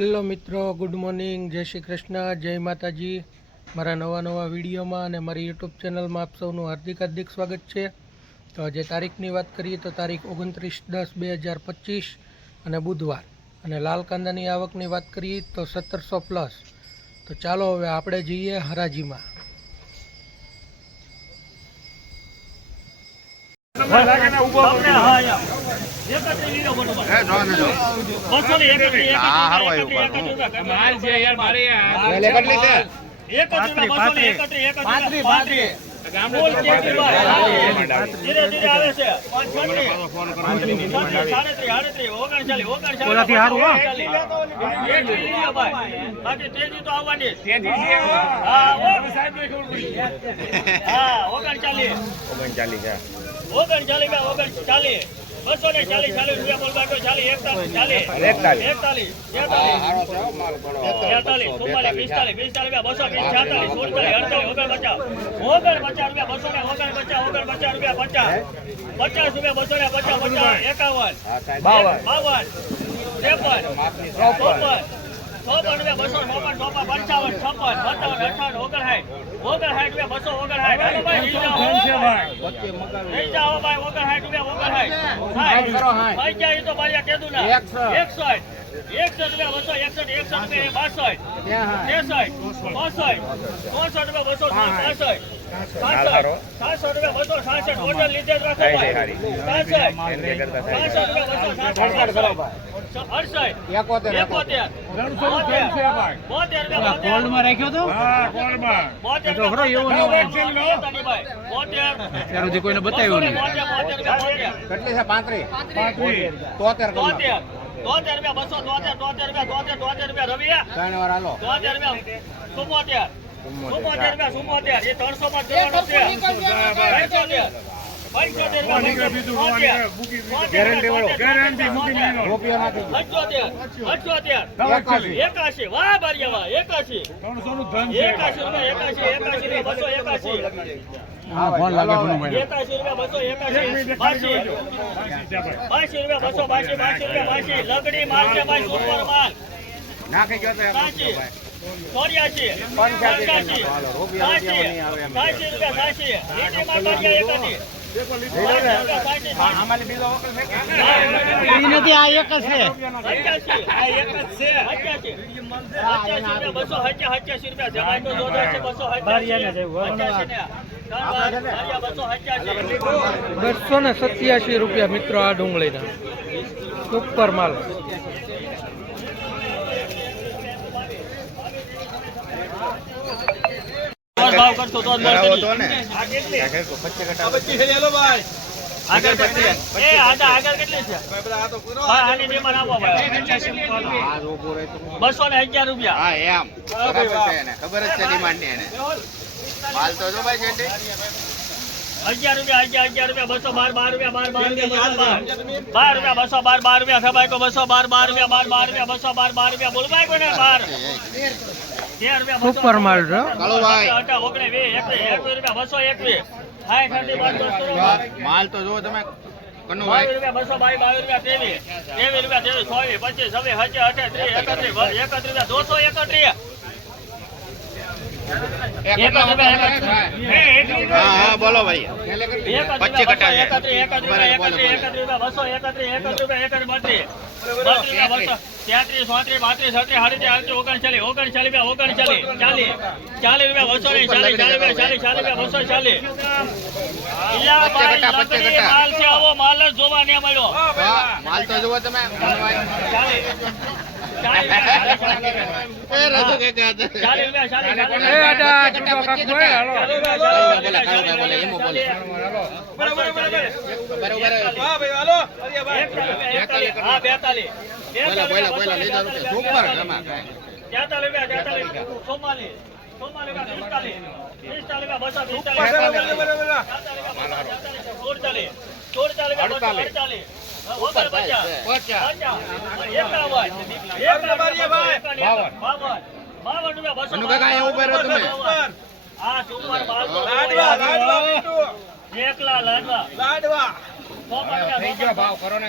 Hello મિત્રો, good morning, જય શ્રી કૃષ્ણ, જય માતાજી. મારા નવા નવા વિડીયોમાં અને મારી યુટ્યુબ ચેનલમાં આપ સૌનું હાર્દિક હાર્દિક સ્વાગત છે. તો આજે તારીખની વાત કરીએ તો તારીખ ઓગણત્રીસ દસ બે હજાર પચીસ અને બુધવાર. અને લાલ કાંદાની આવકની વાત કરીએ તો સત્તરસો પ્લસ. તો ચાલો હવે આપણે જઈએ હરાજીમાં. પાંત્રીસ. બોલ કેવી ભાઈ? ધીરે ધીરે આવે છે. છત્રીસ, છત્રીસ, સાડત્રીસ, ઓગણચાલીસ, ઓગણચાલીસ. બાકી તેજી તો આવવાની. હા, ઓ. હા, ઓગણચાલીસ. ઓગણચાલીસ બે બસો ને ચાલીસ ચાલીસ રૂપિયા બોલ બાટો ચાલીસ એકતાલીસ ચાલીસ એકતાલીસ. તેતાલીસ તેતાલીસ ચુમ્માલીસ પિસ્તાલીસ પિસ્તાલીસ બે બસો વીસ છેતાલીસ સુડતાલીસ અડતાલીસ ઓગણ પચાસ. ઓગણ પચાસ રૂપિયા બસો ને ઓગણ પચાસ ઓગણ પચાસ રૂપિયા પચાસ. પચાસ રૂપિયા બસો ને પચાસ પચાસ એકાવન. બાવન. ત્રેપન. ચોપન. ચોપન રૂપિયા બસો ચોપન ચોપન પંચાવન છપ્પન સત્તાવન અઠાવન ઓગણસાઠ ઓગણસાઠ રૂપિયા બસો ઓગણસાઠ. લઈ જાઓ ભાઈ. ઓગણસાઠ રૂપિયા ઓગણસાઠ. સાઠ તો મારી કીધું ને એકસઠ એકસઠ રૂપિયા બસો એકસઠ એકસઠ રૂપિયા બાસઠ. ત્રેસઠ. ચોસઠ. ચોસઠ. રૂપિયા બસો સાસઠ. સાસઠ સાસઠ રૂપિયા બસો સાસઠ. ઓર્ડર લીધે સાસઠ. સાસઠ રૂપિયા બસો સાસઠ. કોઈને બતાવ્યું રૂપિયા બોતેર કેટલી છે? પાંત્રીસ. તોતેર તોતેર. તોતેર રૂપિયા બસો તોતેર તોતેર રૂપિયા તોતેર તોતેર રૂપિયા રવિયા ત્રણ વાર હાલો. તોતેર રૂપિયા ચુમ્મોતેર ચુમ્મોતેર રૂપિયા ચુમ્મોતેર એ ત્રણસો માં રૂપિયા ગેરંટી વાળો. ગેરંટી રૂપિયો પંચોતેર એકાશી. એકાશી. વાહ બારિયા વાહ. એકાશી. એકાશી રૂપિયા એકાશી એકાશી બસો એકાશી. ફોન લાગે એકાશી રૂપિયા બસો એકાશી. બાસી. બાસી રૂપિયા બસો બાસી બાસી રૂપિયા બાસી. લગડી માલ છે ભાઈ સુપર માલ. નાખી ગયો તો એક સાચી. ભાઈ. ચોર્યાસી. પંચ્યાસી સાચી સાચી રૂપિયા સાચી બસો ને સત્યાસી રૂપિયા મિત્રો આ ડુંગળીના. સુપર માલ. ભાવ કરશો તો જ મળશે તો ને. આ કેટલી પચીસ આગળ કેટલી? એ આગળ કેટલી છે? આની આપો બસો ને અગિયાર રૂપિયા. હા એમ બરાબર છે એને. ખબર જ છે ડિમાન્ડની એને. હાલ તો જો ભાઈ અગિયાર રૂપિયા અગિયાર અગિયાર રૂપિયા બસો બાર બાર રૂપિયા બાર બાર રૂપિયા બાર. બાર રૂપિયા બસો બાર બાર રૂપિયા સબાઈ કો બસો બાર બાર રૂપિયા બાર બાર રૂપિયા બસો બાર બાર રૂપિયા બોલવાય કોને બાર? સુપર માલ છે માલ તો જો તમે રૂપિયા બસો ત્રીસ એકત્રીસ એકત્રીસ રૂપિયા દોસો એકત્રીસ. એક હા હા બોલો ભાઈ. પચીસ માલ તો જોવો તમે. બેતાલીસ બોલા બોલા લીધા રૂપિયા સુપર જમા કાંઈ. તેતાલીસ રૂપિયા તેતાલીસ ચુમ્માલીસ ચુમ્માલીસ એકલા લાડવા. લાડવા. ભાવ કરો ને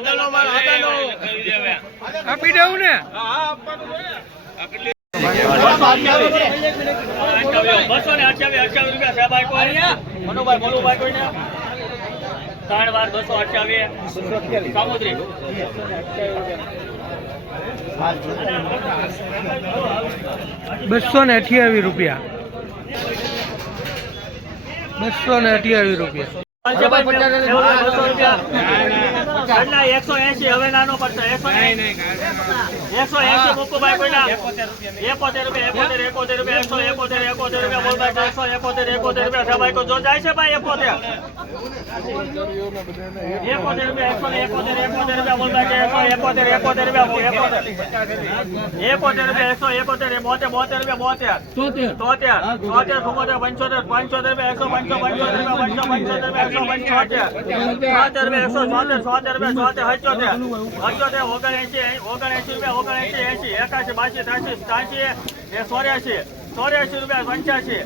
બસો ને છપ્પન રૂપિયા સુપર માલ આપી દઉં ને? બસો ને અઠ્યાવીસ અઠ્યાવીસ રૂપિયા. સાહેબ કોઈ મનુભાઈ મનુભાઈ કોઈને ત્રણ વાર બસો અઠ્યાવીસ સામુદ્રી બસો ને અઠ્યાવીસ રૂપિયા. બસો ને અઠ્યાવીસ રૂપિયા. કેટલા એકસો એસી હવે નાનો પડશે. એકસો એકસો એસી મુકુભાઈ કોઈના એકોતેર રૂપિયા એકોતેર એકોતેર રૂપિયા એકસો એકોતેર એકોતેર રૂપિયા બોલભાઈ એકસો એકોતેર એકોતેર રૂપિયા. સાહેબ કોઈ જો જાય છે ભાઈ એકોતેર? એકોતેર રૂપિયા એકસો એકોતેર એકોતેર રૂપિયા બોલભાઈ એકસો એકોતેર એકોતેર રૂપિયા એકોતેર. એકોતેર રૂપિયા એકસો એકોતેર બોતેર બોતેર રૂપિયા બોતેર. તોતેર. તોતેર. ચુમ્મોતેર પંચોતેર પંચોતેર રૂપિયા એકસો પંચો પંચોતેર રૂપિયા પંચો પંચોતર રૂપિયા એકસો પંચોતેર. રૂપિયા એકસો છોતેર રૂપિયા હચોતેર ઓગણએંશી ઓગણએંશી રૂપિયા ચોર્યાસી રૂપિયા પંચ્યાસી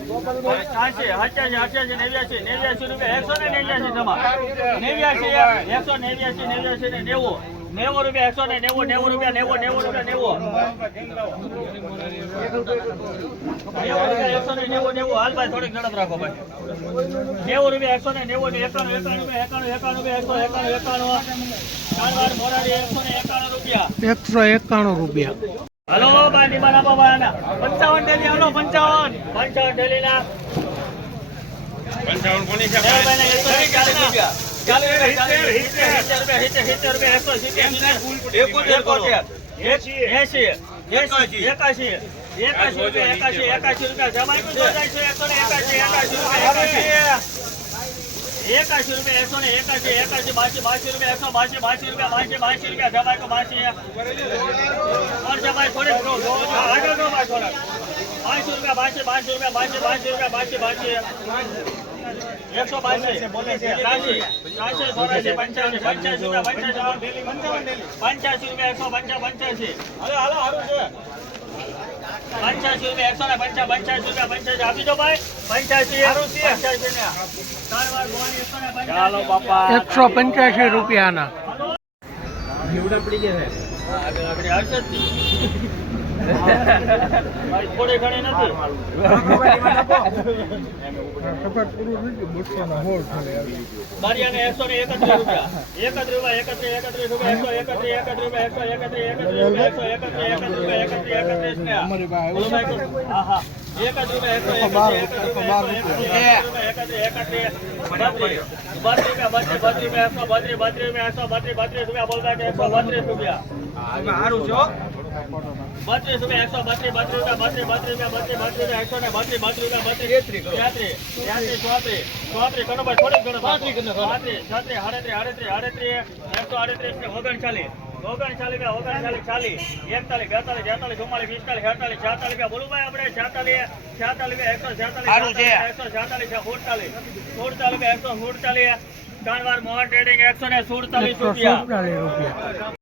અઠ્યાસી અઠ્યાસી નેવ્યાસી નેવ્યાસી રૂપિયા એકસો ને નેવ્યાસી તમારે નેવ્યાસી એકસો નેવ્યાસી નેવ્યાસી ને નેવું. નેવું રૂપિયા એકસો ને નેવું નેવું રૂપિયા નેવું નેવું રૂપિયા નેવું. એકસો ને નેવું નેવું. હાલ ભાઈ થોડીક ઝડપ રાખો ભાઈ. નેવું રૂપિયા એકસો ને નેવું ને એકાણું એકાણું રૂપિયા એકાણું એકાણું એકસો એકાણું એકાણું. ચાર વાર એકસો ને એકાણું રૂપિયા. એકસો એકાણું રૂપિયા. હલો ભાઈ આના. પંચાવન ડેલી હલો પંચાવન. પંચાવન ડેલી ના પંચાવન કોની છે ચાલીસ રૂપિયા ચાલીસ રૂપિયા. એકાશી. એકાશી રૂપિયા એકાશી એકાશી રૂપિયા. એકાશી રૂપિયા એકસો ને એકાશી એકાશી બાસી બાસી રૂપિયા એસો બાસી બાસી રૂપિયા બાસી બાસી રૂપિયા. જમાય કો બાસી. જમાય થોડી આગળ નો બાય થોડા પાંચસો રૂપિયા બાસી બાસી રૂપિયા બાસી બાસી રૂપિયા બાસી બાસી એકસો બાસી બોલે છે ત્રાસી ત્રાસી ચોરાસી પંચાસી પંચ્યાસી રૂપિયા પંચ્યાસી. પંચ્યાસી રૂપિયા એકસો પંચા પંચ્યાસી. હલો હાલો હારું છે. પંચ્યાસી રૂપિયા એકસો ને પંચા પંચ્યાસી રૂપિયા પંચ્યાસી. આપી દો ભાઈ. પંચ્યાસી પંચ્યાસી ચાલો બાપા. એકસો પંચ્યાસી રૂપિયાના. આગળ નહીં. મારી થોડી ઘણી નથી બારીયાને એકસો ને એકત્રીસ રૂપિયા એકત્રીસ રૂપિયા એકત્રીસ એકત્રીસ રૂપિયા એકસો એકત્રીસ એકત્રીસ રૂપિયા એકસો એકત્રીસ એકત્રીસ રૂપિયા એકસો એકત્રીસ એકત્રીસ રૂપિયા એકત્રીસ એકત્રીસ. હા હા બત્રીસ રૂપિયા બોલતા એકસો બત્રીસ રૂપિયા બત્રીસ રૂપિયા એકસો બત્રીસ બત્રીસ રૂપિયા બત્રીસ બત્રીસ રૂપિયા બત્રીસ બત્રીસ રૂપિયા એકસો ને બત્રીસ બત્રીસ રૂપિયા બત્રીસ તેત્રીસ તેત્રીસ તેત્રીસ ચોત્રીસ ચોત્રીસ ઘણો ભાઈ થોડીક ઘણો પાંત્રીસ પાંત્રીસ છત્રીસ આડત્રીસ આડત્રીસ આડત્રીસ એકસો આડત્રીસ ઓગણચાલીસ. ઓગણચાલીસ રૂપિયા ઓગણચાલીસ ચાલીસ એકતાલીસ બેતાલીસ તેતાલીસ ચુમ્માલીસ પિસ્તાલીસ છેતાલીસ છેતાલીસ રૂપિયા. બોલું ભાઈ આપણે છેતાલીસ છેતાલીસ રૂપિયા એકસો છેતાલીસ એકસો છેતાલીસ સુડતાલીસ. સુડતાલીસ રૂપિયા એકસો સુડતાલીસ. ત્રણ વાર મોહન ટ્રેડિંગ એકસો ને સુડતાલીસ સુડતાલીસ રૂપિયા.